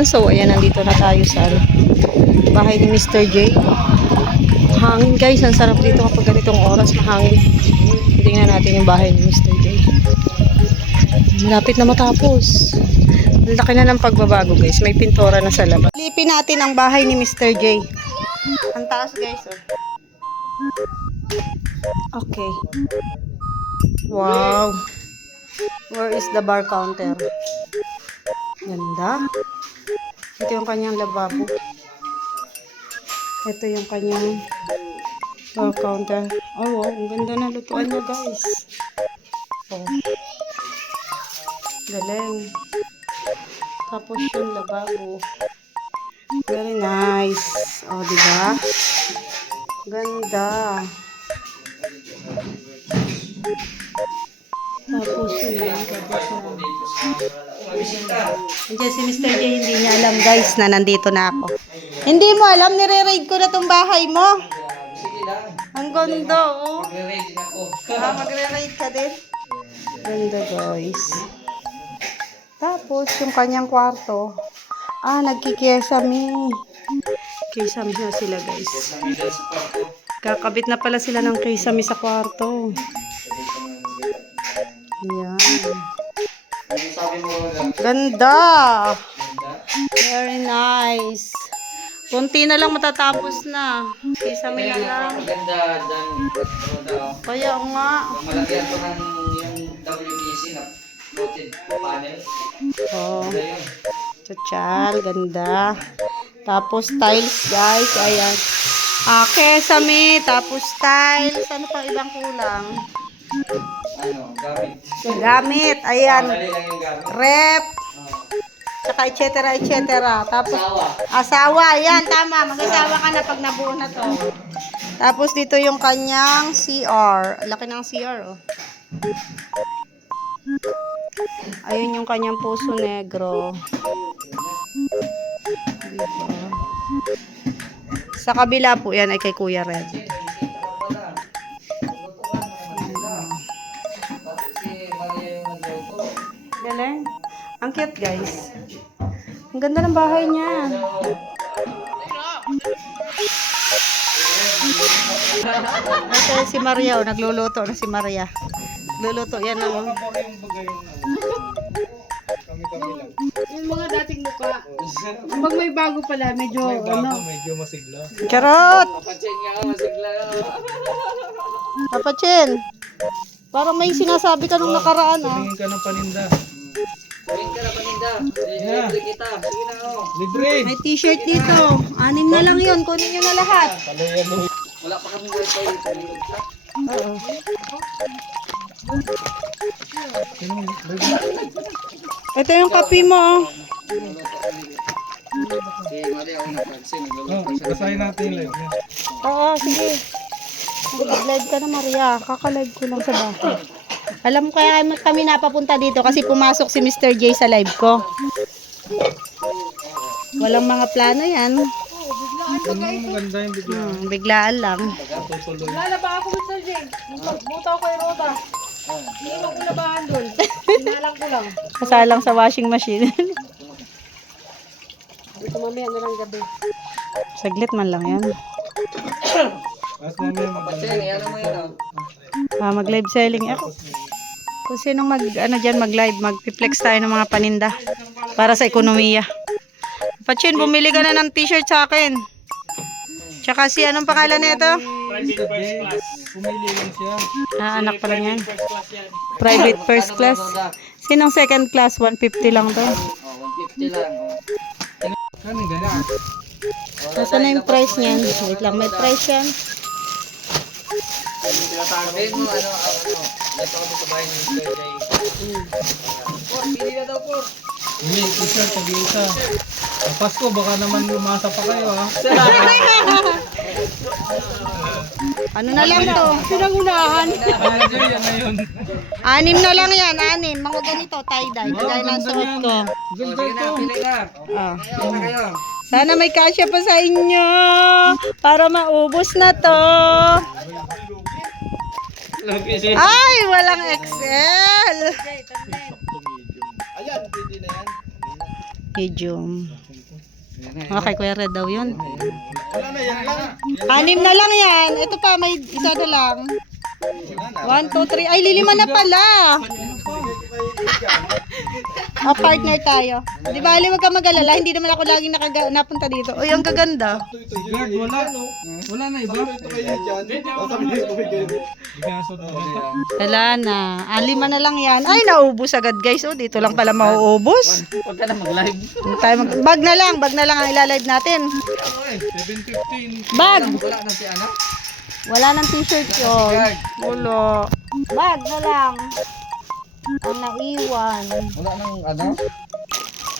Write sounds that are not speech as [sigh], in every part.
everyone. So, ayan, nandito na tayo sa ano, bahay ni Mr. J. Hangin guys, ang sarap dito kapag ganitong oras mahangin. Tingnan natin yung bahay ni Mr. J. Malapit na matapos. Ang laki na ng pagbabago guys. May pintora na sa labas. Lipin natin ang bahay ni Mr. J. Ang taas guys. Oh. Okay. Wow. Where is the bar counter? Ganda. Ito yung kanyang lababo. Ito yung kanyang bar counter. Oh, wow. Ang ganda na lutuan niya, guys. Oh. Galing. Tapos yung lababo. Very nice. Oh, di ba? Ganda. Tapos yun, tapos na. Andiyan si Mr. J, hindi niya alam guys na nandito na ako. Hindi mo alam, nire-raid ko na tong bahay mo. Ang ganda, oh. Ah, magre-raid ka din? Ganda guys. Tapos, yung kanyang kwarto. Ah, nagkikesame. Kisame na sila guys. Kakabit na pala sila ng kisame sa kwarto. Yan. Ganda! Very nice. Kunti na lang matatapos na. Kisame na lang. Maganda dyan. Kaya nga. Malagyan ko ng yung WBC na floated panel. Oh, tsutsal. Ganda. Tapos tiles guys. Ayan. Ah, kesame. Tapos tiles. Ano pa ibang kulang? Ano, gamit. Gamit. Ayan. Rep. Oh. Tsaka et cetera, et cetera. Tapos Asawa. Asawa, yan, tama. Mag-asawa ka na pag nabuo na to. Tapos dito yung kanyang CR. Laki ng CR, oh. Ayun yung kanyang puso negro. Dito. Sa kabila po yan ay kay Kuya Red. Galing. Ang cute, guys. Ang ganda ng bahay niya. Ito si Maria, oh, nagluluto na si Maria. Nagluluto yan ng Yung mga dating mukha. [laughs] Pag may bago pala, medyo ano. Charot! Kapatsin nga masigla. Papa Chen. Parang may sinasabi ka nung nakaraan, ah. Tingin ka ng paninda. Sabihin ka na paninda. Libre kita. Sige na oh. Libre! May t-shirt dito. Anim na lang yun. Kunin nyo na lahat. Wala pa kami wifi. Oo. Ito yung kape mo, oh. Oh, siya. basahin natin yung live. Oo, sige. Mag-live ka na, Maria. Kaka-live ko lang sa bahay. Alam mo kaya kami napapunta dito kasi pumasok si Mr. J sa live ko. Walang mga plano yan. Maganda yung bigla. Hmm, biglaan lang. Tutuloy. Lalaba ako Mr. J. Buta ko kay Roda. Iinom ko labahan doon. Sinalang ko lang. Kasalang sa washing machine. Ito mamaya na lang gabi. Saglit man lang yan. [coughs] Ano oh. Ah, mag-live selling ako. Kung sinong mag, ano dyan, mag-live, mag-flex tayo ng mga paninda para sa ekonomiya. Pachin, bumili ka na ng t-shirt sa akin. Tsaka si, anong pangalan nito? Private first class. Pumili lang siya. Ah, anak pa lang yan. Private first class. Sinong second class? 150 lang to. Oh, 150 lang. Oh. Kanin ganyan. Nasaan na yung price niyan? Wait lang, may price yan. Sabihin mo, ano, ano. Dito kami sa bahay ni Mr. Jay. Por, pili na daw, Por. Hindi, t-shirt, tag-iisa. Sa Pasko, baka naman lumasa pa kayo ha. Ano na lang to? Pinangunahan. Yan na yun? Anim na lang yan, anim. Mga ganito, tie-dye. Kagaya ng suot ko. Oh, Ganda sige na, ito. pili na. Ah. Kayo na kayo. Sana may kasya pa sa inyo para maubos na to. Ay, walang Excel. Medium. Okay, Kuya Red daw yun. Wala na, yan lang. Anim na lang yan. Ito pa, may isa na lang. One, two, three. Ay, lilima na pala. O, partner tayo. Di ba, huwag ka mag-alala. Hindi naman ako laging nakaga- napunta dito. Uy, ang gaganda. Guard, wala. Wala na iba. Wala na. Ah, lima na lang yan. Ay, naubos agad guys. Oh, dito lang pala mauubos. Huwag ka na mag-live. Huwag tayo mag- bag na lang. Bag na lang ang ilalive natin. Okay, 7.15. Bag! Wala na si Ana. Wala nang t-shirt yun. Wala. Bag na lang. Ang naiwan. Wala nang ano?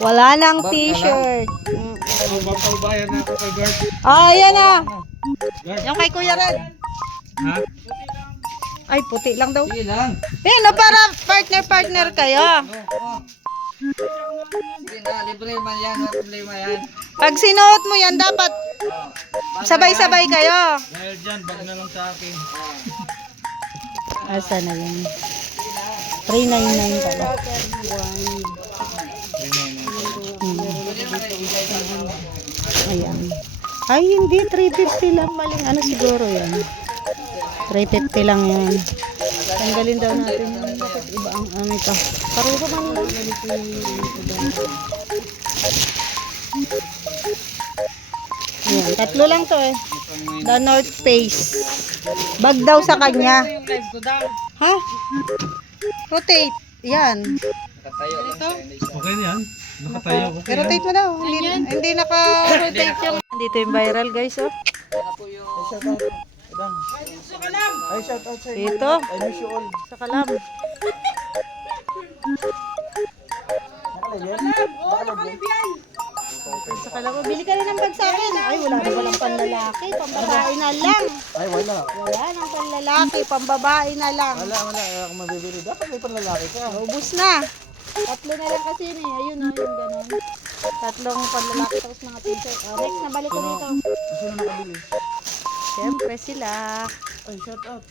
Wala nang t-shirt. Mm. Mapagbayan na ako kay guard. Ah, yan na. Yung kay Kuya Red. Ha? Ay, puti lang daw. Sige lang. Eh, no, para partner-partner kayo. Oo. Sige na, libre man yan. Problema yan. Pag sinuot mo yan, dapat Oo. sabay-sabay kayo. Dahil dyan, bag na lang sa akin. Asa na yan? 399 pala. Ayan. Ay, hindi. 350 lang. Maling ano siguro yan. 350 lang yan. Tanggalin daw natin bakit iba ang ano ito. Pareho man lang. Ayan, tatlo lang to eh. The North Face. Bag daw sa kanya. Ha? Rotate. Yan. Nakatayo lang siya. Okay na yan. Nakatayo. Okay yan. I-rotate mo daw. Hindi, hindi naka-rotate yung... Dito yung viral guys oh. Ano po yung... Dito. Sa kalam. Sa kalam. Bili ka rin ng bag sa akin. Ay, wala na walang panlalaki. Pambabae na lang. Ay, wala. Wala nang panlalaki. Pambabae na lang. Wala, wala. Wala akong mabibili. Dapat may panlalaki ka. Ubus na. Tatlo na lang kasi yun eh. Ayun oh, yung ganon. Tatlong panlalaki tapos mga t-shirt. Oh, next na balik ko dito. Sino nakabili? Siyempre sila. Ay, shout out.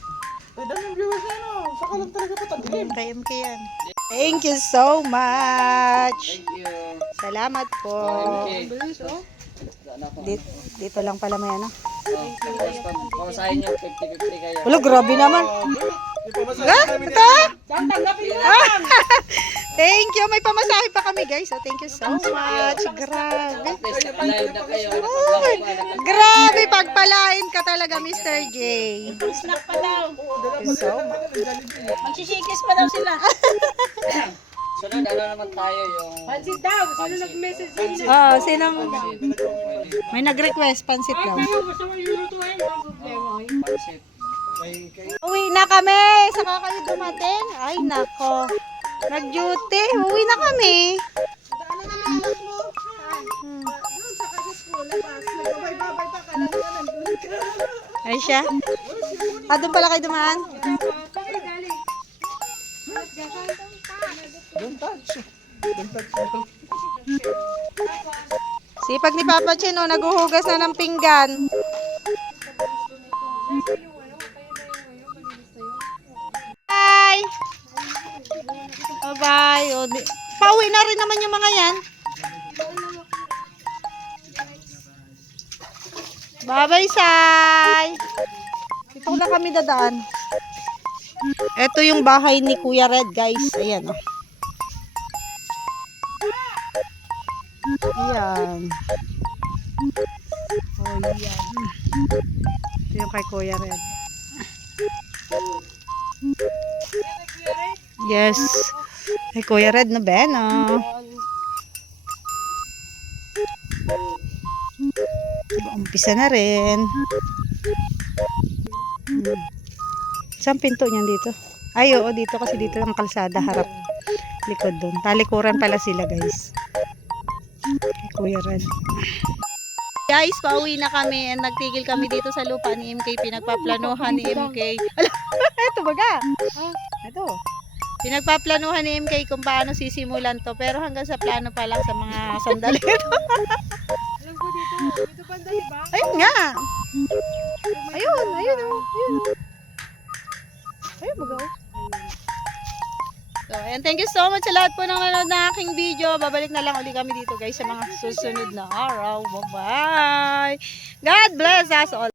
Ay, daming viewers na no. Saka lang talaga patagin. Kay MK yan. Thank you so much. Thank you. Salamat oh. Po? Dito, dito lang pala may ano. Pamasahin niyo 50-50 kayo. Wala, grabe naman. Ha? Ito? [laughs] Thank you. May pamasahe pa kami guys. So, thank you so much. Grabe. Nakapag- Grabe, pagpalain ka talaga, Mr. J. Snack pa daw. Thank you so much. Magsishikis pa daw sila. [laughs] Sunod, ano naman tayo yung... Pansit daw. Sino nag-message sa inyo? Oo, sino May nag-request, pansit daw. Gusto mo lulutuin? Ang problema. Pansit. Uwi na kami. Saka kayo dumating. Ay, nako. Nag-duty. Uwi na kami. Hmm. Ay siya? Ah, doon pala kayo dumaan? Sipag ni Papa Chino, naguhugas na ng pinggan. Bye! Bye-bye. O, di- pauwi na rin naman yung mga yan. Bye-bye, Sai! Dito na kami dadaan. Ito yung bahay ni Kuya Red, guys. Ayan, oh. Ayan. Oh, yan. Ito yung kay Kuya Red. Yes. Ay, Kuya Red na ba, no? Umpisa na rin. Hmm. Saan pinto niyan dito? Ay, oo, dito kasi dito ang kalsada harap. Likod doon. Talikuran pala sila, guys. Kuya Red. Guys, pauwi na kami and nagtigil kami dito sa lupa ni MK. Pinagpaplanuhan ni MK. Ito [laughs] baga. Ito. Pinagpaplanuhan ni MK kung paano sisimulan to. Pero hanggang sa plano pa lang sa mga sandali. [laughs] Alam ko dito. Dito banda, diba? ayun nga. Ayun, ayun oh. Ayun. Ayun baga Ito, And thank you so much sa lahat po ng nanonood ng aking video. Babalik na lang uli kami dito guys sa mga susunod na araw. Bye-bye! God bless us all!